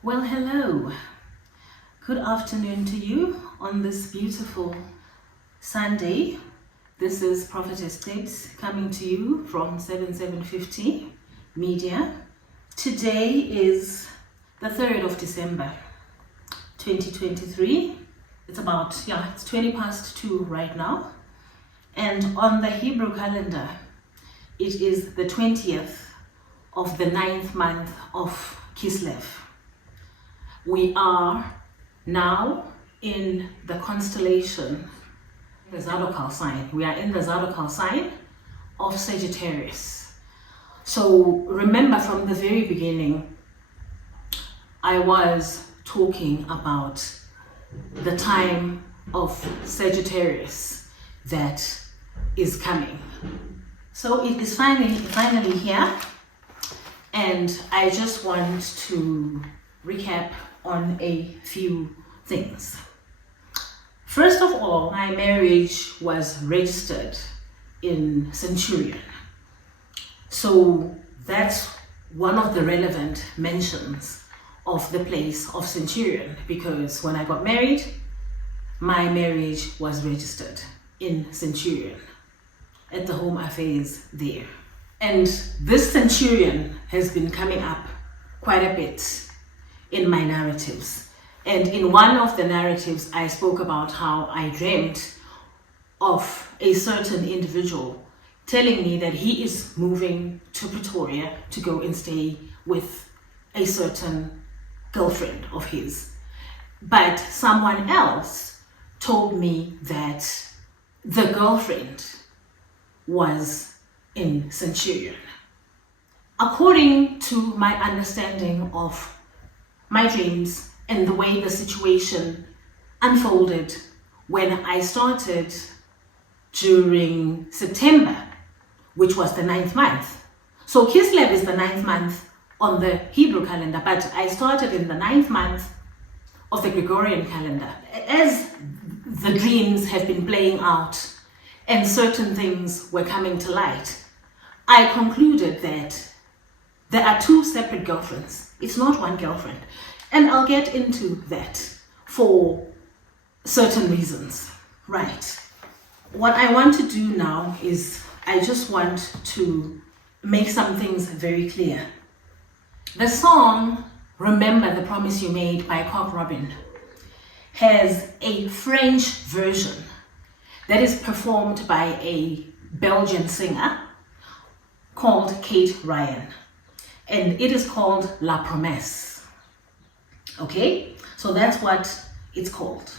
Well, hello. Good afternoon to you on this beautiful Sunday. This is Prophetess Tibbs coming to you from 7750 Media. Today is the 3rd of December 2023. It's 20 past 2 right now. And on the Hebrew calendar, it is the 20th of the 9th month of Kislev. We are now in the constellation, the zodiacal sign. We are in the zodiacal sign of Sagittarius. So remember, from the very beginning, I was talking about the time of Sagittarius that is coming. So it is finally here, and I just want to recap on a few things. First of all, my marriage was registered in Centurion. So that's one of the relevant mentions of the place of Centurion, because when I got married, my marriage was registered in Centurion at the Home Affairs there. And this Centurion has been coming up quite a bit in my narratives. And in one of the narratives, I spoke about how I dreamt of a certain individual telling me that he is moving to Pretoria to go and stay with a certain girlfriend of his. But someone else told me that the girlfriend was in Centurion. According to my understanding of my dreams and the way the situation unfolded when I started during September, which was the 9th month. So Kislev is the 9th month on the Hebrew calendar, but I started in the 9th month of the Gregorian calendar. As the dreams have been playing out and certain things were coming to light, I concluded that there are two separate girlfriends. It's not one girlfriend. And I'll get into that for certain reasons. Right. What I want to do now is I just want to make some things very clear. The song Remember the Promise You Made by Cock Robin has a French version that is performed by a Belgian singer called Kate Ryan. And it is called La Promesse. Okay, so that's what it's called.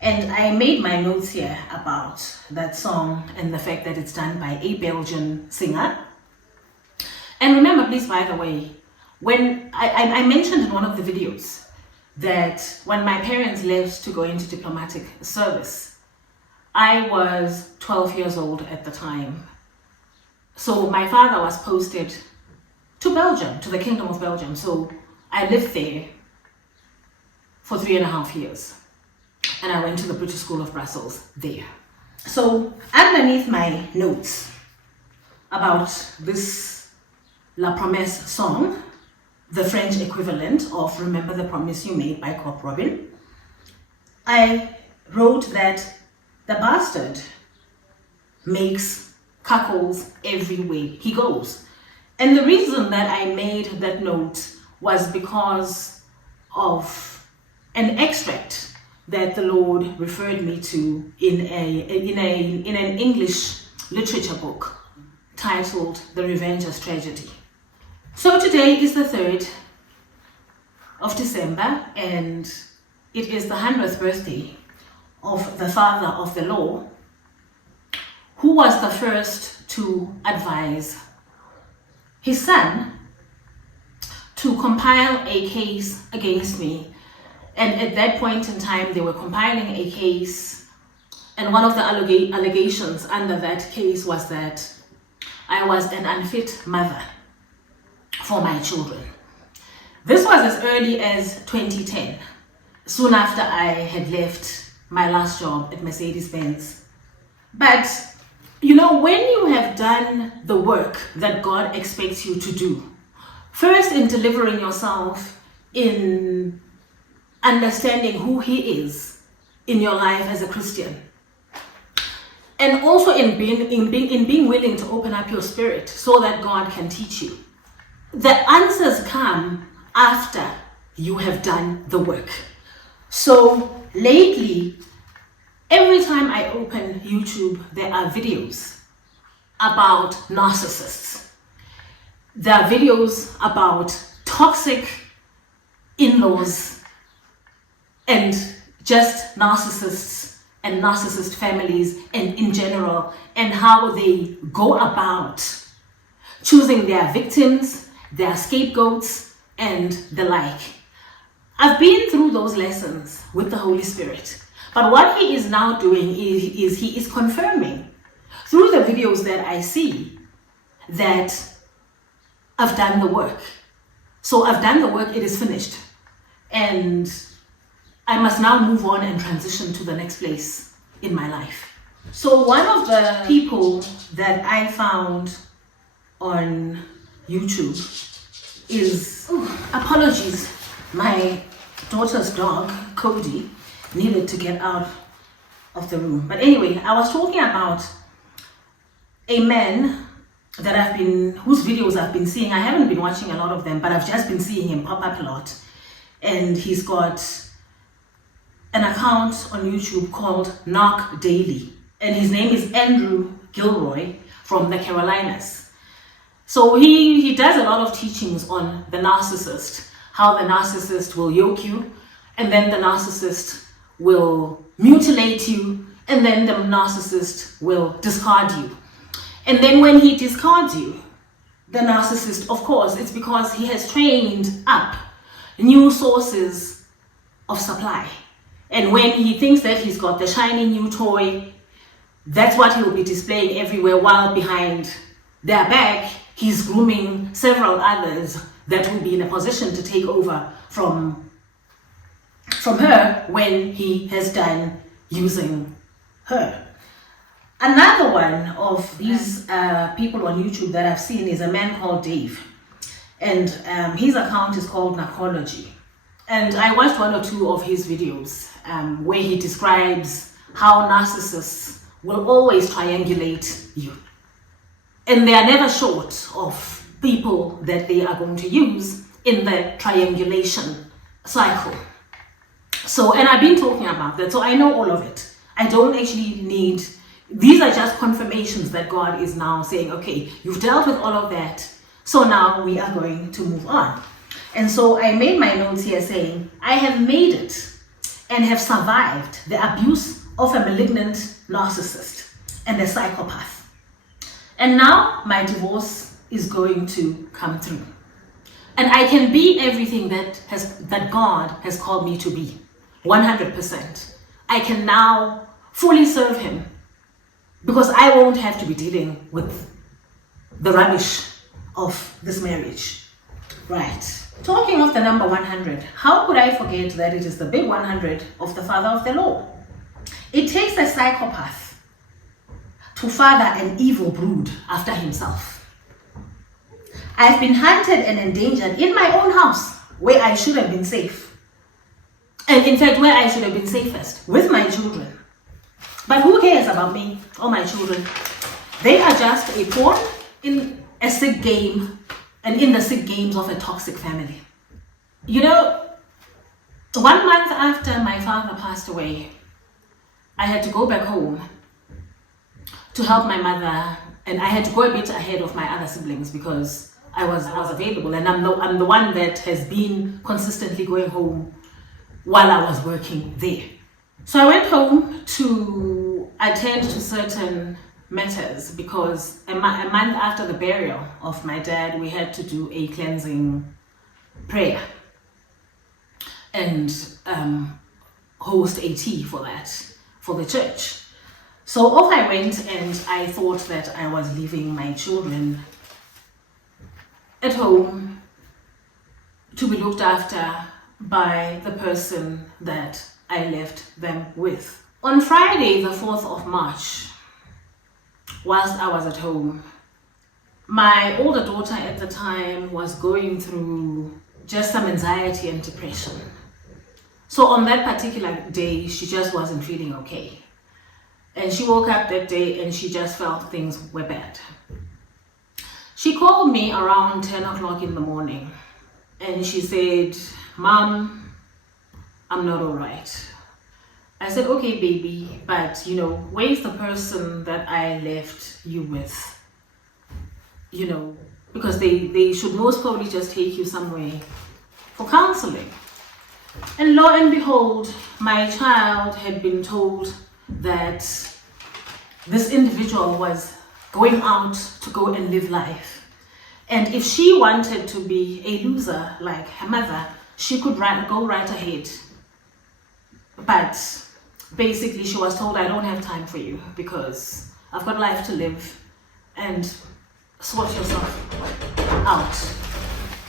And I made my notes here about that song and the fact that it's done by a Belgian singer. And remember, please, by the way, when I mentioned in one of the videos that when my parents left to go into diplomatic service, I was 12 years old at the time. So my father was posted to Belgium, to the Kingdom of Belgium. So I lived there for 3.5 years. And I went to the British School of Brussels there. So underneath my notes about this La Promesse song, the French equivalent of Remember the Promise You Made by Cock Robin, I wrote that the bastard makes cuckolds everywhere he goes. And the reason that I made that note was because of an extract that the Lord referred me to in an English literature book titled The Revenger's Tragedy. So today is the 3rd of December, and it is the 100th birthday of the father of the law, who was the first to advise his son to compile a case against me. And at that point in time, they were compiling a case, and one of the allegations under that case was that I was an unfit mother for my children. This was as early as 2010, soon after I had left my last job at Mercedes-Benz. But you know, when you have done the work that God expects you to do, first in delivering yourself in understanding who He is in your life as a Christian. And also in being willing to open up your spirit so that God can teach you. The answers come after you have done the work. So lately, every time I open YouTube, there are videos about narcissists. There are videos about toxic in-laws and just narcissists and narcissist families and in general, and how they go about choosing their victims, their scapegoats, and the like. I've been through those lessons with the Holy Spirit, but what He is now doing is He is confirming through the videos that I see that I've done the work. So I've done the work, it is finished. And I must now move on and transition to the next place in my life. So one of the people that I found on YouTube is, apologies, my daughter's dog, Cody, needed to get out of the room. But anyway, I was talking about a man that whose videos I've been seeing. I haven't been watching a lot of them, but I've just been seeing him pop up a lot. And he's got an account on YouTube called Narc Daily, and his name is Andrew Gilroy from the Carolinas. So he does a lot of teachings on the narcissist, how the narcissist will yoke you, and then the narcissist will mutilate you, and then the narcissist will discard you. And then when he discards you, the narcissist, of course, it's because he has trained up new sources of supply. And when he thinks that he's got the shiny new toy, that's what he'll be displaying everywhere, while behind their back, he's grooming several others that will be in a position to take over from her when he has done using her. Another one of these people on YouTube that I've seen is a man called Dave. And his account is called Narcology. And I watched one or two of his videos where he describes how narcissists will always triangulate you. And they are never short of people that they are going to use in the triangulation cycle. So, and I've been talking about that, so I know all of it. I don't actually need, these are just confirmations that God is now saying, okay, you've dealt with all of that, so now we are going to move on. And so I made my notes here saying, I have made it and have survived the abuse of a malignant narcissist and a psychopath. And now my divorce is going to come through. And I can be everything that God has called me to be, 100%. I can now fully serve Him because I won't have to be dealing with the rubbish of this marriage. Right. Talking of the number 100, how could I forget that it is the big 100 of the father of the law? It takes a psychopath to father an evil brood after himself. I've been hunted and endangered in my own house where I should have been safe. And in fact, where I should have been safest, with my children. But who cares about me or my children? They are just a pawn in a sick game, and in the sick games of a toxic family. You know, 1 month after my father passed away, I had to go back home to help my mother, and I had to go a bit ahead of my other siblings because I was available, and I'm the one that has been consistently going home while I was working there. So I went home to attend to certain matters because a month after the burial of my dad, we had to do a cleansing prayer and host a tea for that, for the church. So off I went, and I thought that I was leaving my children at home to be looked after by the person that I left them with. On Friday, the 4th of March, whilst I was at home, my older daughter at the time was going through just some anxiety and depression. So on that particular day, she just wasn't feeling okay. And she woke up that day and she just felt things were bad. She called me around 10 o'clock in the morning and she said, "Mom, I'm not all right." I said, "Okay, baby, but where's the person that I left you with? Because they should most probably just take you somewhere for counseling." And lo and behold, my child had been told that this individual was going out to go and live life. And if she wanted to be a loser like her mother, she could go right ahead. But basically she was told, "I don't have time for you because I've got life to live and sort yourself out."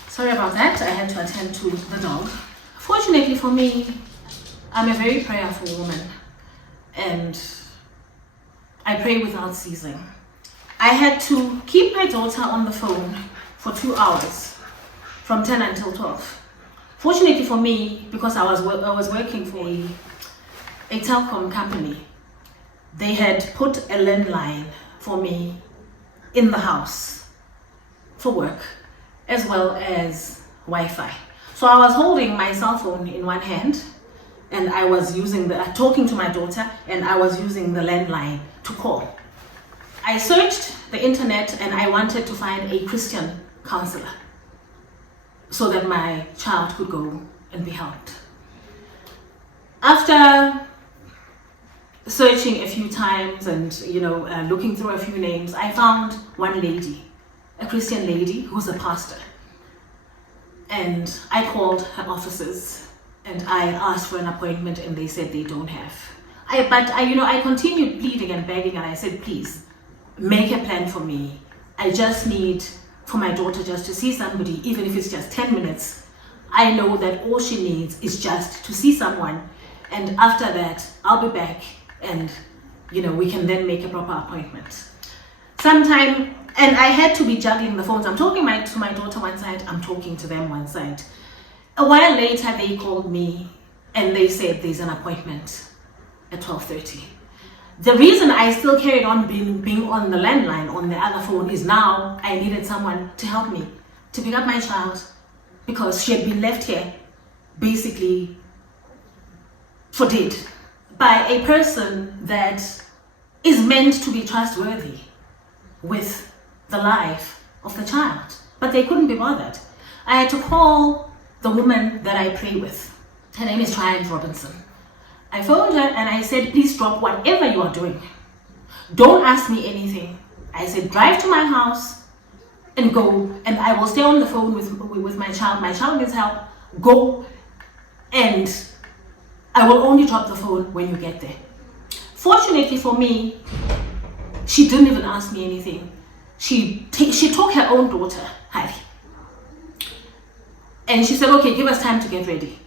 Sorry about that, I had to attend to the dog. Fortunately for me, I'm a very prayerful woman and I pray without ceasing. I had to keep my daughter on the phone for 2 hours, from 10 until 12. Fortunately for me, because I was working for a telecom company, they had put a landline for me in the house for work, as well as Wi-Fi. So I was holding my cell phone in one hand and I was talking to my daughter, and I was using the landline to call. I searched the internet and I wanted to find a Christian counselor so that my child could go and be helped. After searching a few times and looking through a few names, I found one lady, a Christian lady who's a pastor. And I called her offices and I asked for an appointment and they said they don't have. I continued pleading and begging and I said, "Please, make a plan for me. I just need for my daughter just to see somebody, even if it's just 10 minutes. I know that all she needs is just to see someone. And after that, I'll be back and, we can then make a proper appointment." And I had to be juggling the phones. I'm talking to my daughter one side, I'm talking to them one side. A while later, they called me and they said there's an appointment at 12:30. The reason I still carried on being on the landline on the other phone is now I needed someone to help me to pick up my child because she had been left here basically for dead by a person that is meant to be trustworthy with the life of the child, but they couldn't be bothered. I had to call the woman that I pray with. Her name is Triumph Robinson. I phoned her and I said, "Please drop whatever you are doing. Don't ask me anything." I said, "Drive to my house and go, and I will stay on the phone with my child. My child needs help. Go, and I will only drop the phone when you get there." Fortunately for me, she didn't even ask me anything. She took her own daughter, Heidi, and she said, "Okay, give us time to get ready."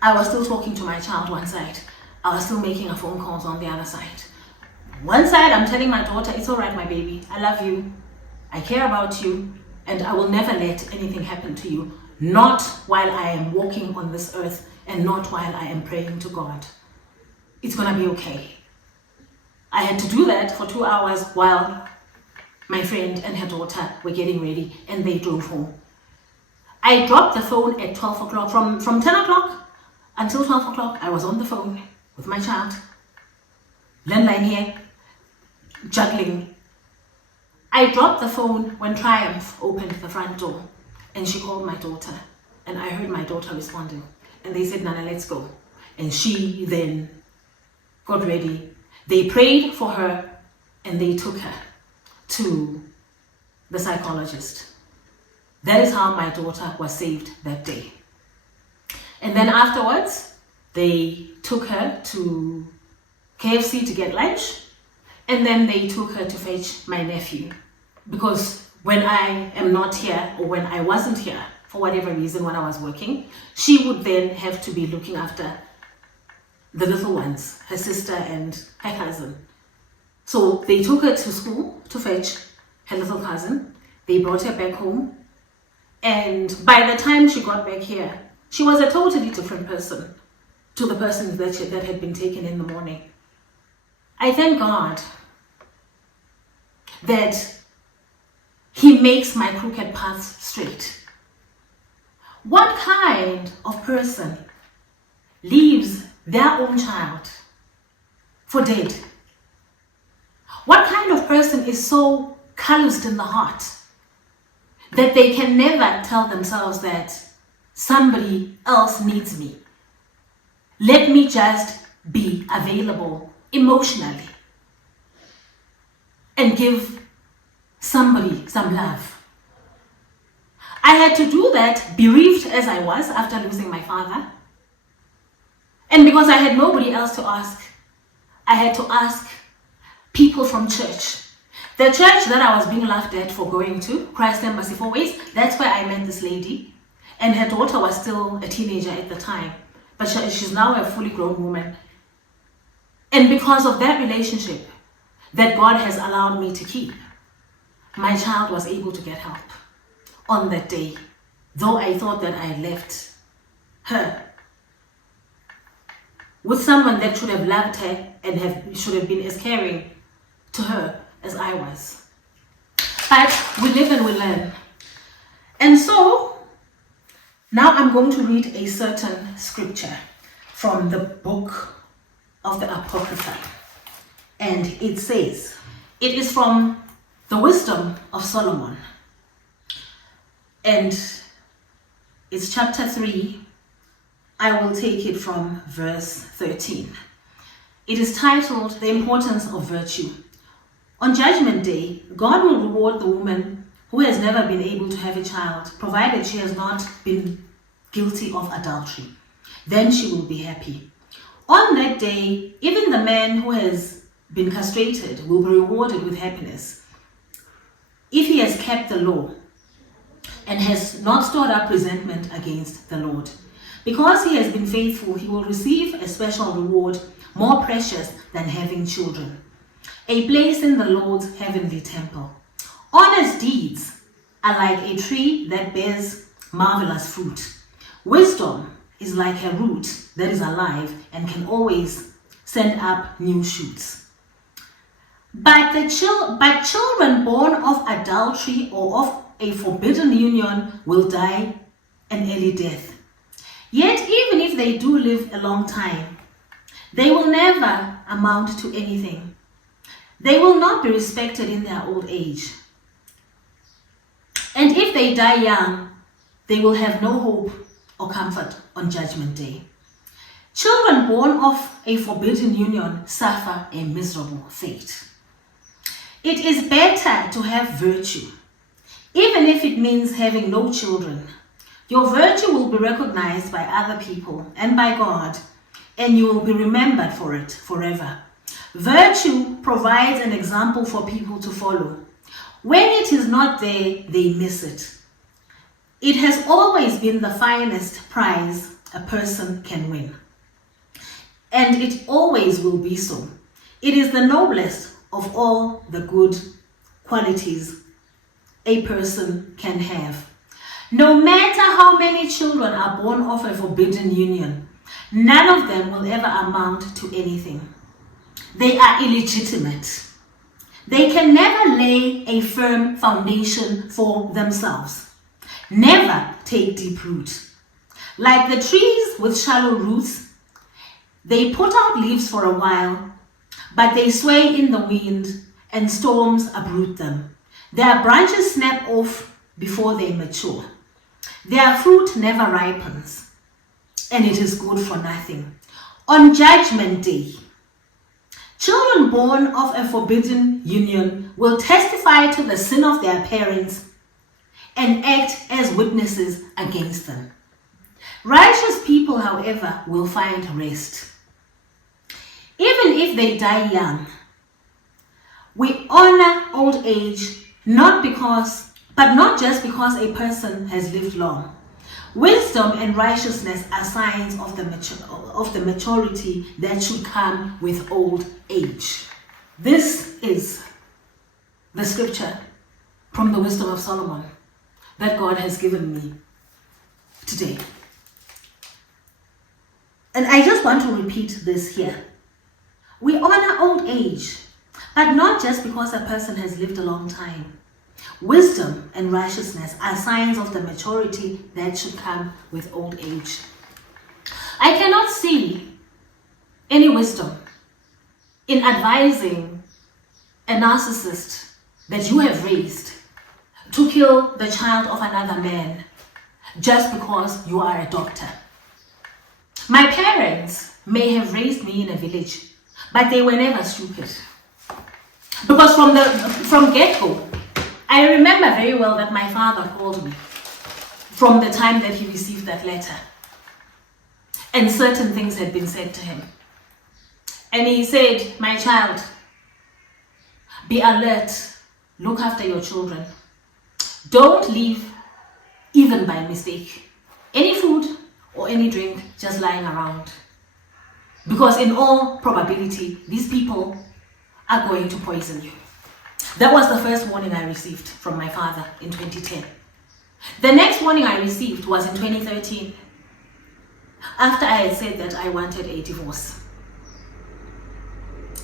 I was still talking to my child one side. I was still making phone calls on the other side. One side, I'm telling my daughter, "It's all right, my baby. I love you. I care about you. And I will never let anything happen to you. Not while I am walking on this earth and not while I am praying to God. It's going to be okay." I had to do that for 2 hours while my friend and her daughter were getting ready and they drove home. I dropped the phone at 12 o'clock. From 10 o'clock until 12 o'clock, I was on the phone with my child. Landline here, juggling. I dropped the phone when Triumph opened the front door and she called my daughter and I heard my daughter responding. And they said, "Nana, let's go." And she then got ready. They prayed for her and they took her to the psychologist. That is how my daughter was saved that day. And then afterwards, they took her to KFC to get lunch, and then they took her to fetch my nephew. Because when I am not here, or when I wasn't here, for whatever reason, when I was working, she would then have to be looking after the little ones, her sister and her cousin. So they took her to school to fetch her little cousin. They brought her back home. And by the time she got back here, she was a totally different person to the person that had been taken in the morning. I thank God that He makes my crooked path straight. What kind of person leaves their own child for dead? What kind of person is so calloused in the heart that they can never tell themselves that somebody else needs me? Let me just be available emotionally and give somebody some love. I had to do that, bereaved as I was after losing my father. And because I had nobody else to ask, I had to ask people from church. The church that I was being laughed at for going to, Christ Embassy 4 Ways, that's where I met this lady. And her daughter was still a teenager at the time. But she's now a fully grown woman. And because of that relationship that God has allowed me to keep, my child was able to get help on that day, though I thought that I left her with someone that should have loved her and should have been as caring to her as I was. But we live and we learn. And so now I'm going to read a certain scripture from the book of the Apocrypha. And it says, it is from the Wisdom of Solomon. And it's chapter 3. I will take it from verse 13. It is titled, The Importance of Virtue. On Judgment Day, God will reward the woman who has never been able to have a child, provided she has not been guilty of adultery. Then she will be happy. On that day, even the man who has been castrated will be rewarded with happiness if he has kept the law and has not stored up resentment against the Lord. Because he has been faithful, he will receive a special reward more precious than having children, a place in the Lord's heavenly temple. Honest deeds are like a tree that bears marvelous fruit. Wisdom is like a root that is alive and can always send up new shoots. But children born of adultery or of a forbidden union will die an early death. Yet even if they do live a long time, they will never amount to anything. They will not be respected in their old age. And if they die young, they will have no hope or comfort on Judgment Day. Children born of a forbidden union suffer a miserable fate. It is better to have virtue, even if it means having no children. Your virtue will be recognized by other people and by God, and you will be remembered for it forever. Virtue provides an example for people to follow. When it is not there, they miss it. It has always been the finest prize a person can win, and it always will be so. It is the noblest of all the good qualities a person can have. No matter how many children are born of a forbidden union, none of them will ever amount to anything. They are illegitimate. They can never lay a firm foundation for themselves, never take deep root. Like the trees with shallow roots, they put out leaves for a while, but they sway in the wind and storms uproot them. Their branches snap off before they mature. Their fruit never ripens, and it is good for nothing. On Judgment Day, children born of a forbidden union will testify to the sin of their parents and act as witnesses against them. Righteous people, however, will find rest. Even if they die young, we honor old age not just because a person has lived long. Wisdom and righteousness are signs of the maturity that should come with old age. This is the scripture from the Wisdom of Solomon. that God has given me today. And I just want to repeat this here. We honor old age, but not just because a person has lived a long time. Wisdom and righteousness are signs of the maturity that should come with old age. I cannot see any wisdom in advising a narcissist that you have raised to kill the child of another man just because you are a doctor. My parents may have raised me in a village, but they were never stupid. Because from get-go, I remember very well that my father called me from the time that he received that letter. And certain things had been said to him. And he said, "My child, be alert, look after your children. Don't leave, even by mistake, any food or any drink just lying around. Because in all probability, these people are going to poison you." That was the first warning I received from my father in 2010. The next warning I received was in 2013, after I had said that I wanted a divorce.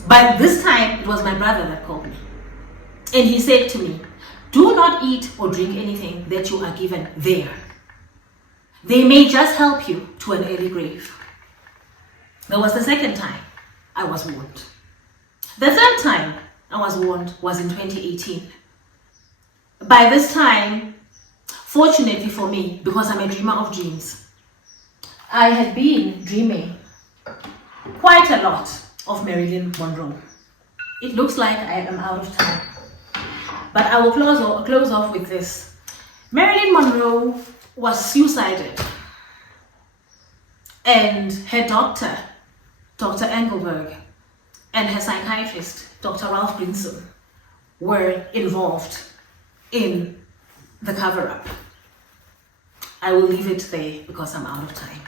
But this time, it was my brother that called me. And he said to me, "Do not eat or drink anything that you are given there. They may just help you to an early grave." That was the second time I was warned. The third time I was warned was in 2018. By this time, fortunately for me, because I'm a dreamer of dreams, I had been dreaming quite a lot of Marilyn Monroe. It looks like I am out of time, but I will close off with this. Marilyn Monroe was suicided, and her doctor, Dr. Engelberg, and her psychiatrist, Dr. Ralph Brinson, were involved in the cover-up. I will leave it there because I'm out of time.